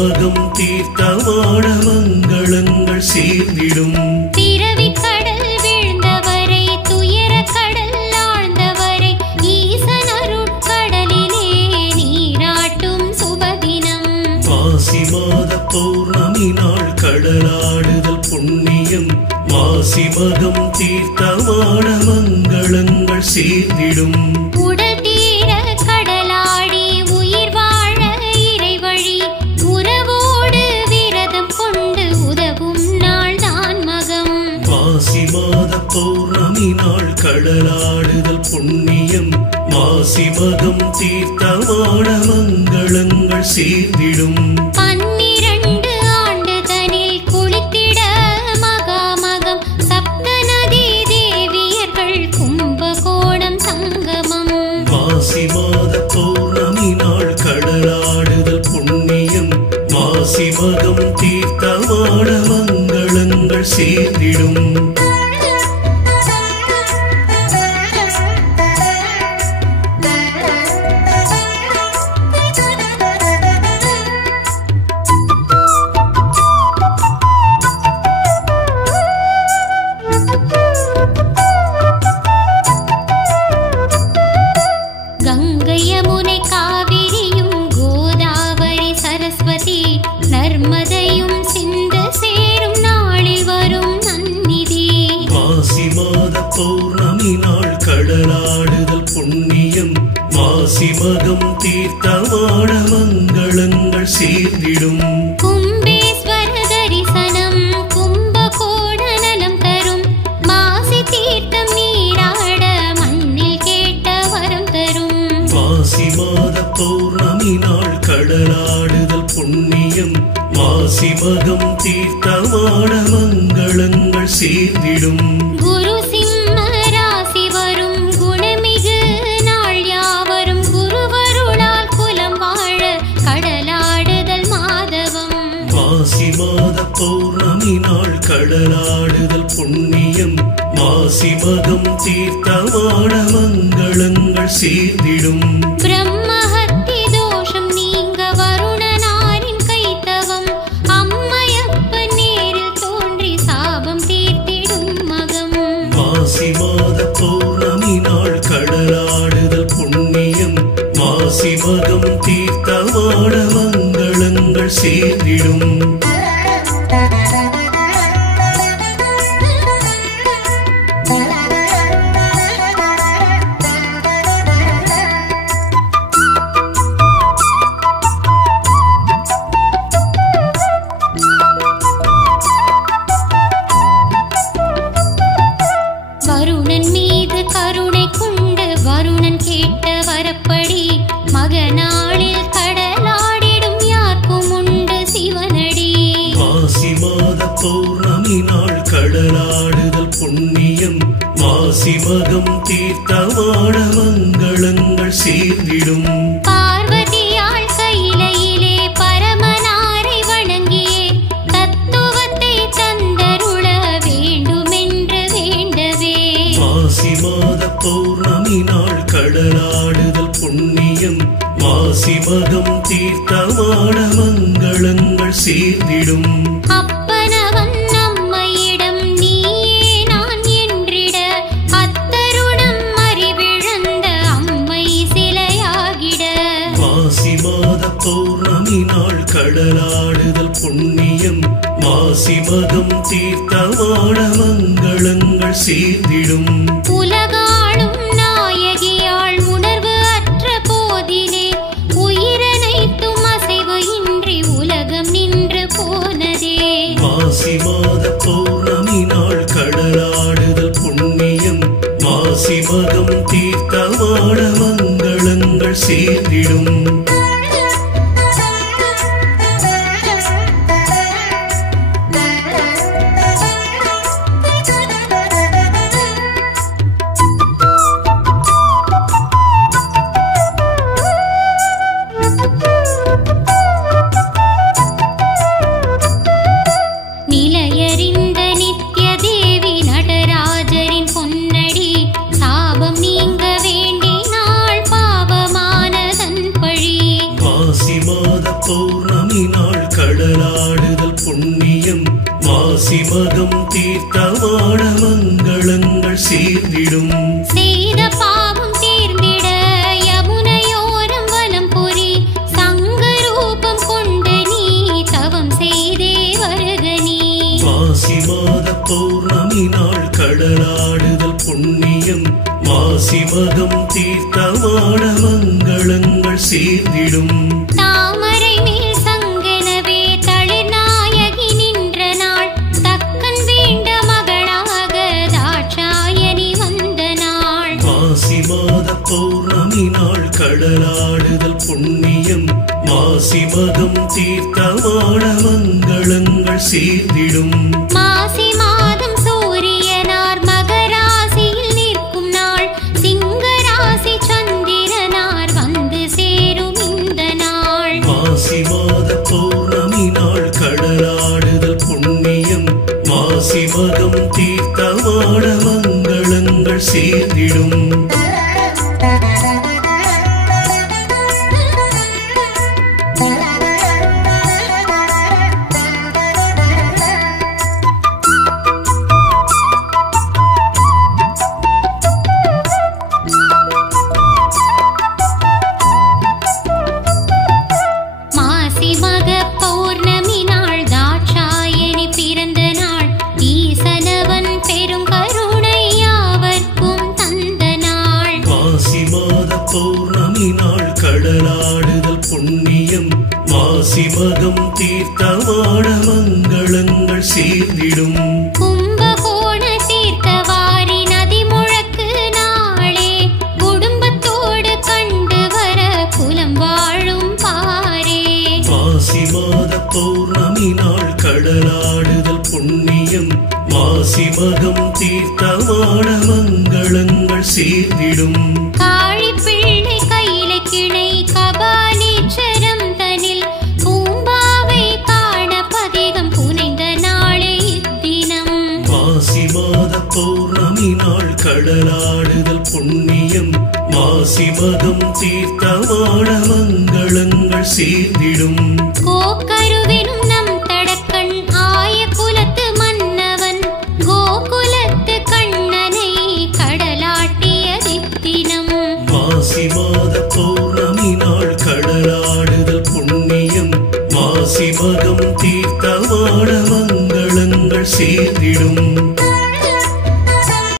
மகம் தீர்த்தமான மங்களங்கள் சேர்ந்திடும். பிறவி கடல் வீழ்ந்தவரை துயர கடல் ஆழ்ந்தவரை ஈசன் அருட்கடலிலே நீராட்டும் சுபதினம். மாசி மாத பௌர்ணமி நாள் கடலாடுதல் புண்ணியம். மாசி மகம் தீர்த்தமான மங்களங்கள் சேர்ந்திடும். உடல் தீர கடலாடி உயிர் வாழ இறைவழி உறவோடு விரதம் கொண்டு உதவும் நாள் தான் மகம். மாசி மாத பௌர்ணமி நாள் கடலாடுதல் புண்ணியம். மாசி மகம் தீர்த்தமான மங்களங்கள் சேர்ந்திடும். 12 ஆண்டு தனில் குளித்திட மகாமகம் சப்தநதி தேவியர்கள் கும்பகோணம் சங்கமம். மாசி மாத பௌர்ணமி நாள் கடலாடுதல் புண்ணியம். மாசி மகம் தீர்த்தமான மங்களங்கள் சேர்ந்திடும். கங்கை யமுனை காவிரியும் கோதாவரி சரஸ்வதி நர்மதையும் சிந்து சேரும் நாளில் வரும் நன்னிதி. மாசி மாத பௌர்ணமி நாள் கடலாடுதல் புண்ணியம். மாசி மகம் தீர்த்தமான மங்களங்கள் சேர்ந்திடும். கும்பேஸ்வர தரிசனம் கும்பகோண நலம் தரும். மாசி தீர்த்தம் நீராட மண்ணில் கேட்ட வரம் தரும். மாசி மாத பௌர்ணமி நாள் கடலாடுதல் புண்ணியம். மாசி மகம் தீர்த்தமான மங்களங்கள் சேர்ந்திடும். குரு சிம்ம ராசி வரும் குணமிகு நாள் யாவரும் குருவருளால் குலம் வாழ கடலாடுதல் மாதவம். மாசி மாத பௌர்ணமி நாள் கடலாடுதல் புண்ணியம். மாசி மகம் தீர்த்தமான மங்களங்கள் சேர்ந்திடும். பிரம்மஹத்தி தோஷம் நீங்க வருணனாரின் கைத்தவம். அம்மையப்பன் நேரில் தோன்றி சாபம் தீர்த்திடும் மகம். மாசி மாத பௌர்ணமி நாள் கடலாடுதல் புண்ணியம். மாசி மகம் தீர்த்தமான மங்களங்கள் சேர்ந்திடும். வருணன் மீது கருணை கொண்டு வருணன் கேட்ட வரப்படி மகனாளில் கடலாடிடும் யாருக்கும் உண்டு சிவனடி. மாசி மாத பௌர்ணமி நாள் கடலாடுதல் புண்ணியம். மாசி மகம் தீர்த்தமான மங்களங்கள் சேர்ந்திடும். பார்வதியாள் கையிலையிலே பரமனாரை வணங்கியே தத்துவத்தை தந்தருள வேண்டுமென்று வேண்டவே. மாசி மாத பௌர்ணமி நாள் கடலாடுதல் புண்ணியம். மாசி மகம் தீர்த்தமான மங்களங்கள் சேர்ந்திடும். அப்பனவன் நம்மையிடம் நீயே நான் என்றிட அத்தருணம் அறிவிழந்த அம்மை சிலையாகிட. மாசி மாத பௌர்ணமி நாள் கடலாடுதல் புண்ணியம். மாசி மகம் தீர்த்தமான மங்களங்கள் சேர்ந்திடும். உலகாளும் நாயகியாள் உணர்வு அற்ற போதிலே உயிரனைத்தும் அசைவு இன்றி உலகம் நின்று போனதே. மாசி மாத பௌர்ணமி நாள் கடலாடுதல் புண்ணியம். மாசி மகம் தீர்த்தமான மங்களங்கள் சேர்ந்திடும். நிலையறிந்த நித்ய தேவி நடராஜரின் பொன்னடி சாபம் நீங்க வேண்டினாள் பாவமானதன் பழி. தீர்த்தமான மங்களங்கள் சேர்ந்திடும் செய்த பாவம் தீர்ந்திட யமுனையோரம் வலம் புரி சங்க ரூபம் கொண்டு நீ தவம் செய்தே வருக நீ மாசி மாத பௌர்ணமி நாள் கடலாடுதல் புண்ணியம் மாசி மகம் தீர்த்தமான மங்களங்கள் சேர்ந்திடும் தாமரை மேல் சங்கனவே தளிர் நாயகி நின்ற நாள் தக்கன் வேண்ட மகளாக தாட்சாயணி வந்த நாள் மாசி மாத பௌர்ணமி நாள் கடலாடுதல் புண்ணியம் மாசி மகம் தீர்த்தமான மங்களங்கள் சேர்ந்திடும் மாசி மாதம் சூரியனார் மகராசியில் நிற்கும் நாள் சிங்கராசி சந்திரனார் வந்து சேரும் இந்த நாள் மாசி மாத பௌர்ணமி நாள் கடலாடுதல் புண்ணியம் மாசி மகம் தீர்த்தமான மங்களங்கள் சேர்ந்திடும் மாசி மக பௌர்ணமி நாள் தாட்சாயணி பிறந்த நாள் ஈசனவன் பெரும் கருணை யாவர்க்கும் தந்த நாள் மாசி மாத பௌர்ணமி நாள் கடலாடுதல் புண்ணியம் மாசி மகம் தீர்த்தமான மங்களங்கள் சேர்ந்திடும் கும்பகோண தீர்த்தவாரி நதி முழக்கு நாளே குடும்பத்தோடு கண்டு வர குலம் வாழும் பாரே மாசி மாத பௌர்ணமி நாள் கடலாடுதல் புண்ணியம் மாசி மகம் தீர்த்தமான மங்களங்கள் சேர்ந்திடும் காழி பிள்ளை கையில கிளை கபாலீச்சரம் தனில் பூம்பாவை காண பதிகம் புனைந்த நாளே இத்தினம் மாசி மாத பௌர்ணமி நாள் கடலாடுதல் புண்ணியம் மாசி மகம் தீர்த்தமான மங்களங்கள் சேர்ந்திடும் கோக்கருவினும் நம் தடக்கண் ஆய குலத்து மன்னவன் கோகுலத்து கண்ணனை கடலாட்டிய தித்தினம் மாசி மாத பௌர்ணமி நாள் கடலாடுதல் புண்ணியம் மாசி மகம் தீர்த்தமான மங்களங்கள் சேர்ந்திடும்